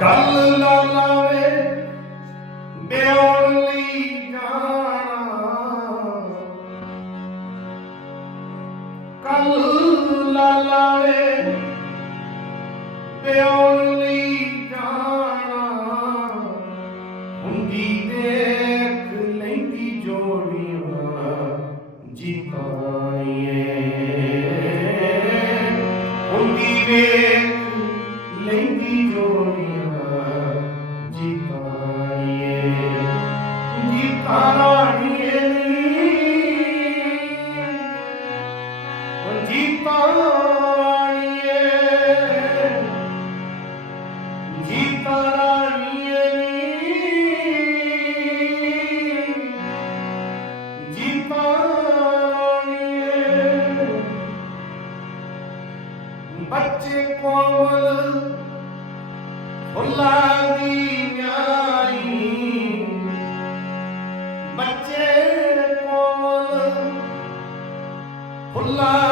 ਕੱਲ ਲਾਲਾ ਵੇ ਬਿਆਉਣ ਲਈ ਜਾਣਾ। ਕੱਲ ਲਾਲਾ ਵੇ ਬਿਆਉਣ ਲਈ ਜਾਣਾ। ਹੁੰਦੀ ਦੇਖ ਲੈਂਦੀ ਜੋੜੀਆਂ ਜੀਤਾਣੀਏ ਹੁੰਦੀ ਵੇਖ ਬੱਚੇ ਕੋਮਲ ਫੁੱਲਾਂ ਦੀ ਨਿਆਈ ਬੱਚੇ ਕੋਮਲ ਫੁੱਲਾਂ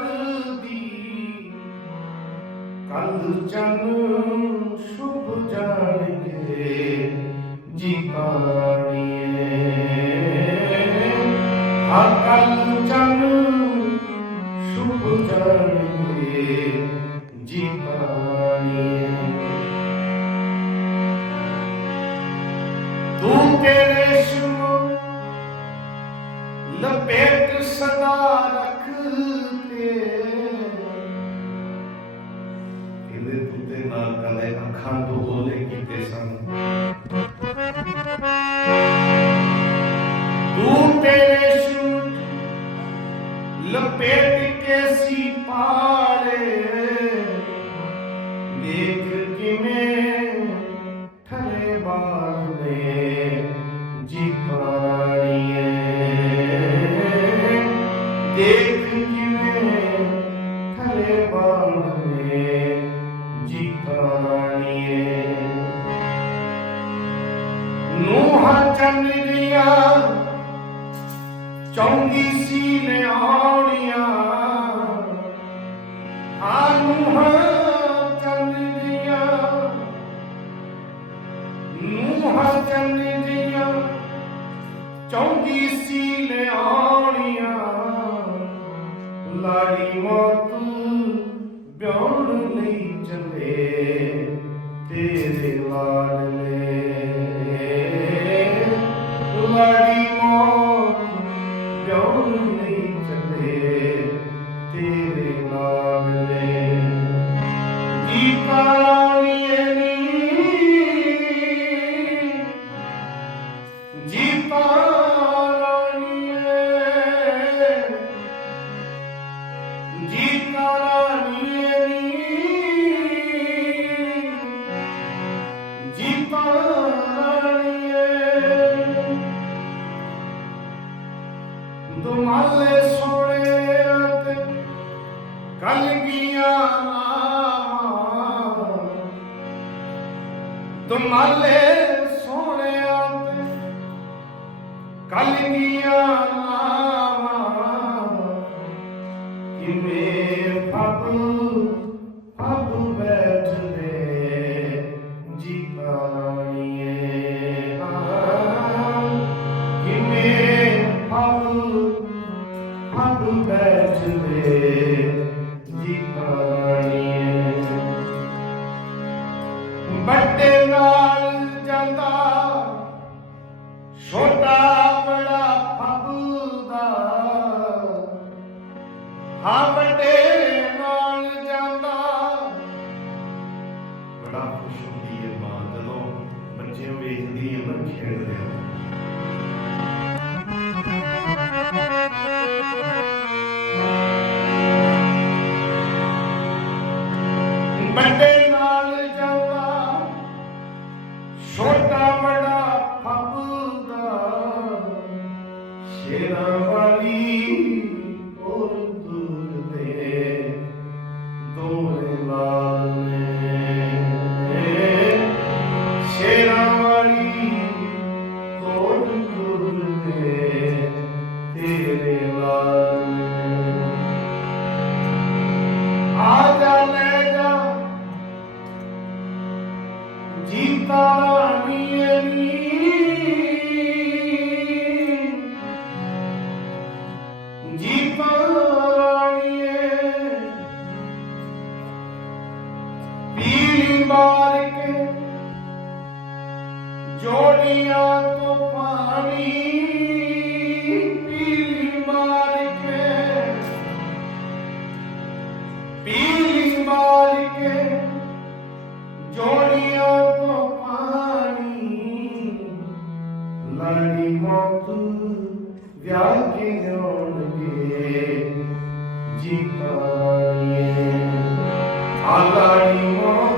ਨਿਸੀ ਕਰਦੀ ਕੱਲ ਚੰਨ ਸ਼ੁਭ ਜਾਣਗੇ ਜੀਤਾਣੀਏ ਆ ਕੱਲ ਚੰਨ ਸ਼ੁਭ ਜਾਣਗੇ ਜੀਤਾਣੀਏ ਤੂੰ ਤੇਰੇ ਸ਼ੁਭ ਲਪੇਟ ਸਦਾ ਰੱਖ ਇਹਦੇ ਤੁੱਤੇ ਨਾਲ ਕਦੇ ਅੱਖਾਂ ਤੋਂ ਹੋਲੇ ਕੀਤੇ ਸਨ। ਤੂੰ ਤੇਰੇ ਸ਼ੂਟ ਲਪੇਟ ਕੇ ਸੀ ਪਾਲੇ ਦੇਖ ਕਿਵੇਂ ਠਰੇ ਬਾਲ ਨੇ ਜੀ ਪਾਣੀਏ ਦੇਖ ਨੂਹਾਂ ਚੰਨਰੀਆਂ ਚੌਂਦੀ ਸੀ ਲਿਆਉਣੀਆਂ ਆ ਨੂਹਾਂ ਚੰਨਰੀਆਂ ਨੂਹਾਂ ਚੰਨਰੀਆਂ ਚੌਂਦੀ ਸੀ ਲਿਆਉਣੀਆਂ ਲਾੜੀ ਮੌਤ ਬਿਆਉਣ ਲਈ ਚੱਲੇ। ਦੁਮਾਲੇ ਸੋਹਣੇ ਤੇ ਕਲਗੀਆਂ ਨਾਵਾਂ ਦੁਮਾਲੇ ਸੋਹਣਿਆਂ ਤੇ ਕਲਗੀਆਂ ਨਾਵਾਂ ਕਿਵੇਂ ਵੱਡੇ ਨਾਲ ਜਾਂਦਾ, ਛੋਟਾ ਬੜਾ ਫੱਬਦਾ। ਹਾਂ ਵੱਡੇ ਨਾਲ ਜਾਂਦਾ, ਬੜਾ ਖੁਸ਼ ਹੁੰਦੀ ਹੈ ਮਾਂ ਜਦੋਂ ਬੱਚੇ ਵੇਖਦੀ ਹੈ ਬੱਚੇ ਖੇਡਦੇ ਆ ਮਾਰ ਕੇ ਜੋੜੀਆਂ ਤੋਂ ਪਾਣੀ ਪੀਲੀ ਮਾਰ ਕੇ ਪੀਲੀ ਮਾਰ ਕੇ ਜੋੜੀਆਂ ਤੋਂ ਪਾਣੀ ਲੜੀ ਮੌਤ ਵਿਆਹ ਕੇ ਹੋਣਗੇ ਜੀ ਕਾਣੀਏ ਆਲਾੜੀ ਮੌਤ